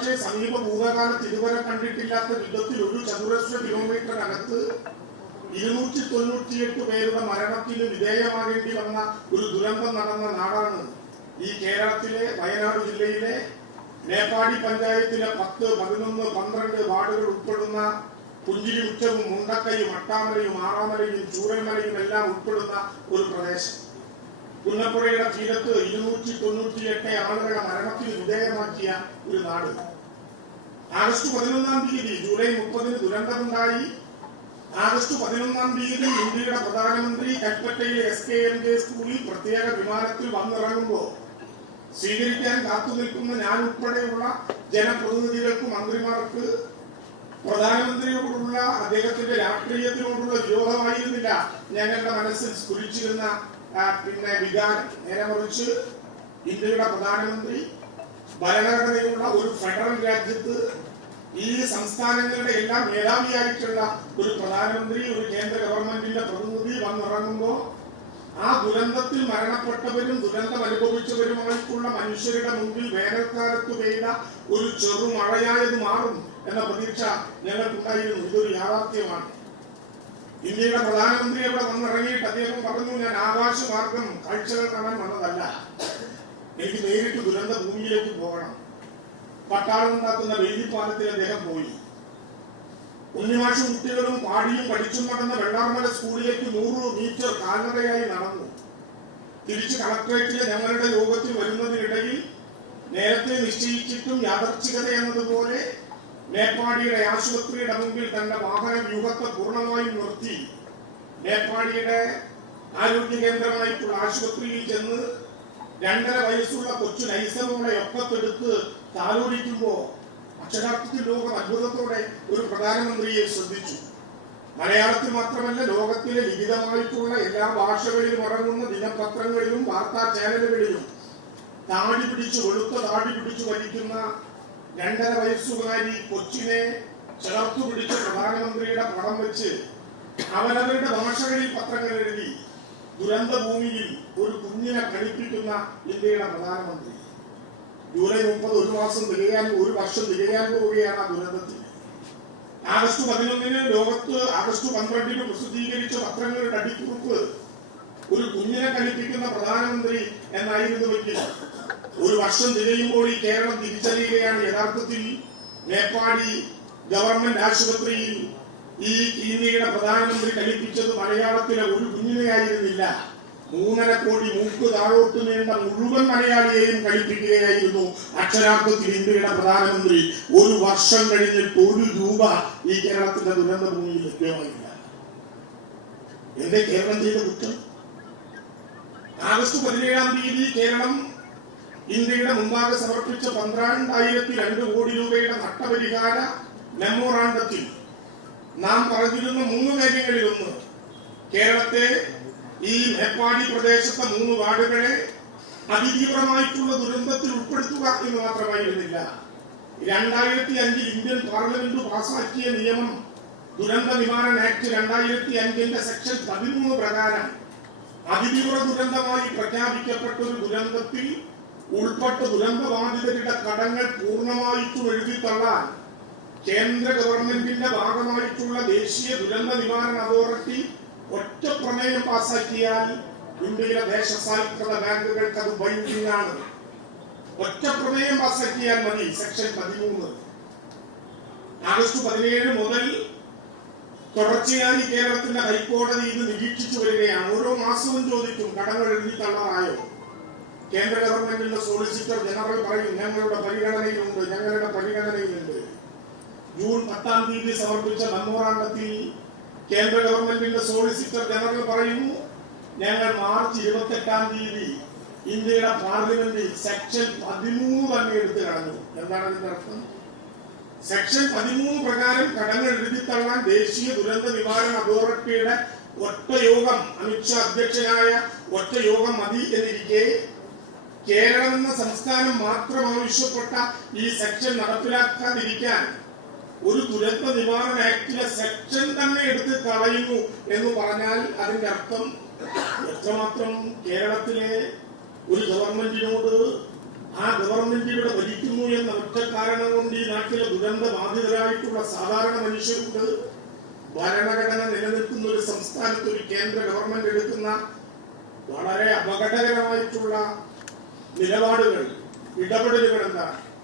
ഒരുപക്ഷെ സമീപ ഭൂതകാലത്ത് ഇതുവരെ കണ്ടിട്ടില്ലാത്ത വിധത്തിൽ ഒരു ചതുരശ്ര കിലോമീറ്റർ അകത്ത് 298 പേരുടെ മരണത്തിന് വിധേയമാകേണ്ടി വന്ന ഒരു ദുരന്തം നടന്ന നാടാണ് ഈ കേരളത്തിലെ വയനാട് ജില്ലയിലെ മേപ്പാടി പഞ്ചായത്തിലെ 10, 11, 12 വാർഡുകൾ ഉൾപ്പെടുന്ന പുഞ്ചിരിമുറ്റവും മുണ്ടക്കയും അട്ടാമലയും ആറാമലയും ചൂരൽമലയും എല്ലാം ഉൾപ്പെടുന്ന ഒരു പ്രദേശം. പുന്നപ്പുഴയുടെ തീരത്ത് 298 ആളുകളെ മരണത്തിന് വിധേയമാക്കിയ ഒരു നാട്. ആഗസ്റ്റ് 11-ാം തീയതി ജൂലൈ 30-ന് ദുരന്തമുണ്ടായി. ആഗസ്റ്റ് 11-ാം തീയതി ഇന്ത്യയുടെ പ്രധാനമന്ത്രി കൽപ്പറ്റയിലെ SKMJ സ്കൂളിൽ പ്രത്യേക വിമാനത്തിൽ വന്നിറങ്ങുമ്പോൾ സ്വീകരിക്കാൻ കാത്തു നിൽക്കുന്ന ഞാൻ ഉൾപ്പെടെയുള്ള ജനപ്രതിനിധികൾക്ക്, മന്ത്രിമാർക്ക് പ്രധാനമന്ത്രിയോടുള്ള അദ്ദേഹത്തിന്റെ രാഷ്ട്രീയത്തിനോടുള്ള വിരോധമായിരുന്നില്ല ഞങ്ങളുടെ മനസ്സിൽ സ്ഫുരിച്ചിരുന്ന വികാരം. നേരെ മറിച്ച് ഇന്ത്യയുടെ പ്രധാനമന്ത്രി ഭരണഘടനയുള്ള ഒരു ഫെഡറൽ രാജ്യത്ത് ഈ സംസ്ഥാനങ്ങളുടെ എല്ലാം മേധാവിയായിട്ടുള്ള ഒരു പ്രധാനമന്ത്രി, ഒരു കേന്ദ്ര ഗവൺമെന്റിന്റെ പ്രതിനിധി വന്നിറങ്ങുമ്പോൾ ആ ദുരന്തത്തിൽ മരണപ്പെട്ടവരും ദുരന്തം അനുഭവിച്ചവരുമായിട്ടുള്ള മനുഷ്യരുടെ മുമ്പിൽ വേനൽക്കാലത്ത് പെയ്ത ഒരു ചെറുമഴയായത് മാറും എന്ന പ്രതീക്ഷ ഞങ്ങൾക്കുണ്ടായിരുന്നു. ഇതൊരു യാഥാർത്ഥ്യമാണ്. ഇന്ത്യയുടെ പ്രധാനമന്ത്രി അവിടെ വന്നിറങ്ങിയിട്ട് അദ്ദേഹം പറഞ്ഞു, ഞാൻ ആകാശമാർഗം കാഴ്ചകൾ കാണാൻ വന്നതല്ല, എനിക്ക് നേരിട്ട് ദുരന്ത ഭൂമിയിലേക്ക് പോകണം. പട്ടാളം ഉണ്ടാക്കുന്ന വെയിലിപ്പാലത്തിൽ അദ്ദേഹം പോയി. ഉണ്ണിമാഷും കുട്ടികളും പാടിയും പഠിച്ചും നടന്ന വെള്ളാർമല സ്കൂളിലേക്ക് 100 മീറ്റർ കാൽനടയായി നടന്നു. തിരിച്ച് കളക്ടറേറ്റിലെ ഞങ്ങളുടെ യോഗത്തിൽ വരുന്നതിനിടയിൽ നേരത്തെ നിശ്ചയിച്ചിട്ടും യാദർച്ഛികത എന്നതുപോലെ മേപ്പാടിയുടെ ആശുപത്രിയുടെ മുമ്പിൽ തന്റെ വാഹന വ്യൂഹത്തെ പൂർണ്ണമായും നിർത്തി മേപ്പാടിയുടെ ആരോഗ്യ കേന്ദ്രമായിട്ടുള്ള ആശുപത്രിയിൽ ചെന്ന് 2.5 വയസ്സുള്ള കൊച്ചു നൈസമോളെ ഒപ്പത്തെടുത്ത് താലോടിക്കുമ്പോ അക്ഷരാർത്ഥത്തിൽ ലോകം അത്ഭുതത്തോടെ ഒരു പ്രധാനമന്ത്രിയെ ശ്രദ്ധിച്ചു. മലയാളത്തിൽ മാത്രമല്ല, ലോകത്തിലെ വിവിധമായിട്ടുള്ള എല്ലാ ഭാഷകളിലും ഇറങ്ങുന്ന ദിനപത്രങ്ങളിലും വാർത്താ ചാനലുകളിലും വെളുത്ത താടി പിടിച്ചു വലിക്കുന്ന 2.5 വയസ്സുകാരി കൊച്ചിനെ ചേർത്തു പിടിച്ച പ്രധാനമന്ത്രിയുടെ പടം വെച്ച് അവരവരുടെ ഭാഷകളിൽ പത്രങ്ങൾ എഴുതി ദുരന്ത ഭൂമിയിൽ ഒരു കുഞ്ഞിനെ കളിപ്പിക്കുന്ന ഇന്ത്യയുടെ പ്രധാനമന്ത്രി. ജൂലൈ 30 ഒരു വർഷം തികയാൻ പോവുകയാണ് ആ ദുരന്തത്തിൽ. ആഗസ്റ്റ് 11-ന് ലോകത്ത് ആഗസ്റ്റ് 12-ന് പ്രസിദ്ധീകരിച്ച പത്രങ്ങളുടെ അടിക്കുറിപ്പ് ഒരു കുഞ്ഞിനെ കളിപ്പിക്കുന്ന പ്രധാനമന്ത്രി എന്നായിരുന്നുവെങ്കിൽ ഒരു വർഷം തികയുമ്പോൾ ഈ കേരളം തിരിച്ചറിയുകയാണ് യഥാർത്ഥത്തിൽ മേപ്പാടി ഗവൺമെന്റ് ആശുപത്രിയിൽ ഈ ഇന്ത്യയുടെ പ്രധാനമന്ത്രി കളിപ്പിച്ചത് മലയാളത്തിലെ ഒരു കുഞ്ഞിനെ ആയിരുന്നില്ല, 3.5 കോടി മൂക്ക് താഴോട്ട് നീണ്ട മുഴുവൻ മലയാളിയെയും കളിപ്പിക്കുകയായിരുന്നു അക്ഷരാർത്ഥത്തിൽ ഇന്ത്യയുടെ പ്രധാനമന്ത്രി. ഒരു വർഷം കഴിഞ്ഞിട്ട് 1 രൂപ ഈ കേരളത്തിന്റെ ദുരന്ത ഭൂമിയിൽ ലഭ്യമായില്ല. എന്റെ കേരളം ചെയ്ത കുറ്റം? ആഗസ്റ്റ് 17-ാം തീയതി കേരളം ഇന്ത്യയുടെ മുമ്പാകെ സമർപ്പിച്ച 12,002 കോടി രൂപയുടെ നഷ്ടപരിഹാര മെമ്മോറാണ്ടത്തിൽ നാം പറഞ്ഞിരുന്ന 3 കാര്യങ്ങളിലൊന്ന് കേരളത്തെ, ഈ മേപ്പാടി പ്രദേശത്തെ 3 വാർഡുകളെ അതിതീവ്രമായിട്ടുള്ള ദുരന്തത്തിൽ ഉൾപ്പെടുത്തുക എന്ന് മാത്രമായിരുന്നില്ല. 2005 ഇന്ത്യൻ പാർലമെന്റ് പാസാക്കിയ നിയമം ദുരന്ത നിവാരണ ആക്ട് 2005-ന്റെ സെക്ഷൻ 13 പ്രകാരം അതിതീവ്ര ദുരന്തമായി പ്രഖ്യാപിക്കപ്പെട്ട ഒരു ദുരന്തത്തിൽ ഉൾപ്പെട്ട ദുരന്തബാധിതരുടെ കടങ്ങൾ പൂർണ്ണമായിട്ടും എഴുതി തള്ളാൻ കേന്ദ്ര ഗവൺമെന്റിന്റെ ഭാഗമായിട്ടുള്ള ദേശീയ ദുരന്ത നിവാരണ അതോറിറ്റി ഒറ്റ പ്രമേയം പാസാക്കിയാൽ ഇന്ത്യയിലെ ദേശസാൽകൃത ബാങ്കുകൾക്ക് അത് ബൈൻഡിംഗ് ആണ്. ഒറ്റ പ്രമേയം പാസാക്കിയാൽ മതി. സെക്ഷൻ 13. ആഗസ്റ്റ് 17 മുതൽ തുടർച്ചയായി കേരളത്തിന്റെ ഹൈക്കോടതി ഇത് നിരീക്ഷിച്ചു വരികയാണ്. ഓരോ മാസവും ചോദിക്കും, കടങ്ങൾ എഴുതി തള്ളാറായോ? കേന്ദ്ര ഗവൺമെന്റിന്റെ സോളിസിറ്റർ ജനറൽ പറയും, ഞങ്ങളുടെ പരിഗണനയിലുണ്ട്. ജൂൺ 10-ാം തീയതി സമർപ്പിച്ച മെമ്മോറാണ്ടത്തിൽ കേന്ദ്ര ഗവൺമെന്റിന്റെ സോളിസിറ്റർ ജനറൽ പറയുന്നു, ഞങ്ങൾ മാർച്ച് 28-ാം തീയതി ഇന്ത്യയുടെ പാർലമെന്റിൽ സെക്ഷൻ 13 തന്നെ എടുത്തു കളഞ്ഞു. എന്താണ് അതിന്റെ അർത്ഥം? സെക്ഷൻ 13 പ്രകാരം കടങ്ങൾ എഴുതിത്തള്ളാൻ ദേശീയ ദുരന്ത നിവാരണ അതോറിറ്റിയുടെ ഒറ്റ യോഗം, അമിത്ഷാ അധ്യക്ഷനായ ഒറ്റ യോഗം മതി എന്നിരിക്കെ കേരളം എന്ന സംസ്ഥാനം മാത്രം ആവശ്യപ്പെട്ട ഈ സെക്ഷൻ നടപ്പിലാക്കാതിരിക്കാൻ ഒരു ദുരന്ത നിവാരണ ആക്ടിലെ സെക്ഷൻ തന്നെ എടുത്ത് കളയുന്നു എന്ന് പറഞ്ഞാൽ അതിന്റെ അർത്ഥം എത്രമാത്രം കേരളത്തിലെ ഒരു ഗവൺമെന്റിനോട് ആ ഗവൺമെന്റ് ഇവിടെ ഭരിക്കുന്നു എന്ന ഒരൊറ്റ കാരണം കൊണ്ട് ഈ നാട്ടിലെ ദുരന്ത ബാധിതരായിട്ടുള്ള സാധാരണ മനുഷ്യർക്ക് ഭരണഘടന നിലനിൽക്കുന്ന ഒരു സംസ്ഥാനത്ത് ഒരു കേന്ദ്ര ഗവൺമെന്റ് എടുക്കുന്ന വളരെ അപകടകരമായിട്ടുള്ള നിലപാടുകൾ, ഇടപെടലുകൾ എന്താണ്?